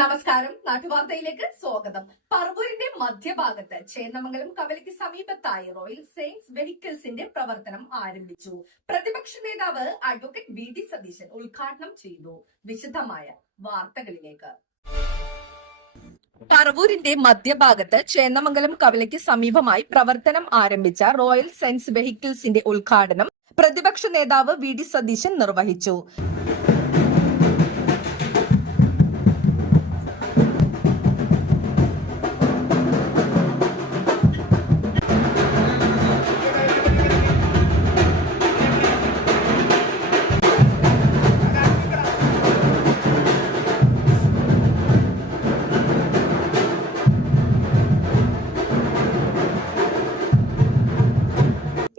നമസ്കാരം. നാട്ടുവാർത്തയിലേക്ക് സ്വാഗതം. പറവൂരിന്റെ മധ്യഭാഗത്ത് ചേന്നമംഗലം കവലയ്ക്ക് സമീപത്തായി റോയൽ സയൻസ് വെഹിക്കിൾസിന്റെ പ്രവർത്തനം ആരംഭിച്ചു. പ്രതിപക്ഷ നേതാവ് അഡ്വക്കേറ്റ് വി.ഡി. സതീശൻ ഉദ്ഘാടനം ചെയ്തു. വിശദമായ വാർത്തകളിലേക്ക്. പറവൂരിന്റെ മധ്യഭാഗത്ത് ചേന്നമംഗലം കവലയ്ക്ക് സമീപമായി പ്രവർത്തനം ആരംഭിച്ച റോയൽ സയൻസ് വെഹിക്കിൾസിന്റെ ഉദ്ഘാടനം പ്രതിപക്ഷ നേതാവ് വി.ഡി. സതീശൻ നിർവഹിച്ചു.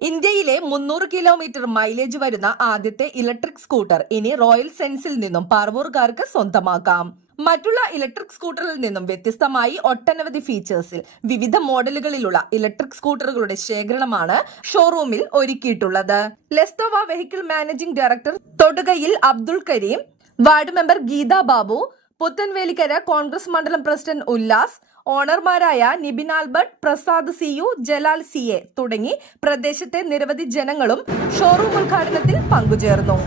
ഇന്ത്യയിലെ 300 കിലോമീറ്റർ മൈലേജ് വരുന്ന ആദ്യത്തെ ഇലക്ട്രിക് സ്കൂട്ടർ ഇനി റോയൽ സയൻസിൽ നിന്നും പറവൂർക്കാർക്ക് സ്വന്തമാക്കാം. മറ്റുള്ള ഇലക്ട്രിക് സ്കൂട്ടറിൽ നിന്നും വ്യത്യസ്തമായി ഒട്ടനവധി ഫീച്ചേഴ്സിൽ വിവിധ മോഡലുകളിലുള്ള ഇലക്ട്രിക് സ്കൂട്ടറുകളുടെ ശേഖരണമാണ് ഷോറൂമിൽ ഒരുക്കിയിട്ടുള്ളത്. ലെസ്തോവ vehicle managing director Thodukayil Abdul Kareem, ward member Geetha Babu, Puthenvelikkara Congress മണ്ഡലം പ്രസിഡന്റ് ഉല്ലാസ്, ഓണർമാരായ നിബിൻ ആൽബർട്ട്, പ്രസാദ് സിയു, ജലാൽ സിയെ തുടങ്ങി പ്രദേശത്തെ നിരവധി ജനങ്ങളും ഷോറൂം ഉദ്ഘാടനത്തിൽ പങ്കുചേർന്നു.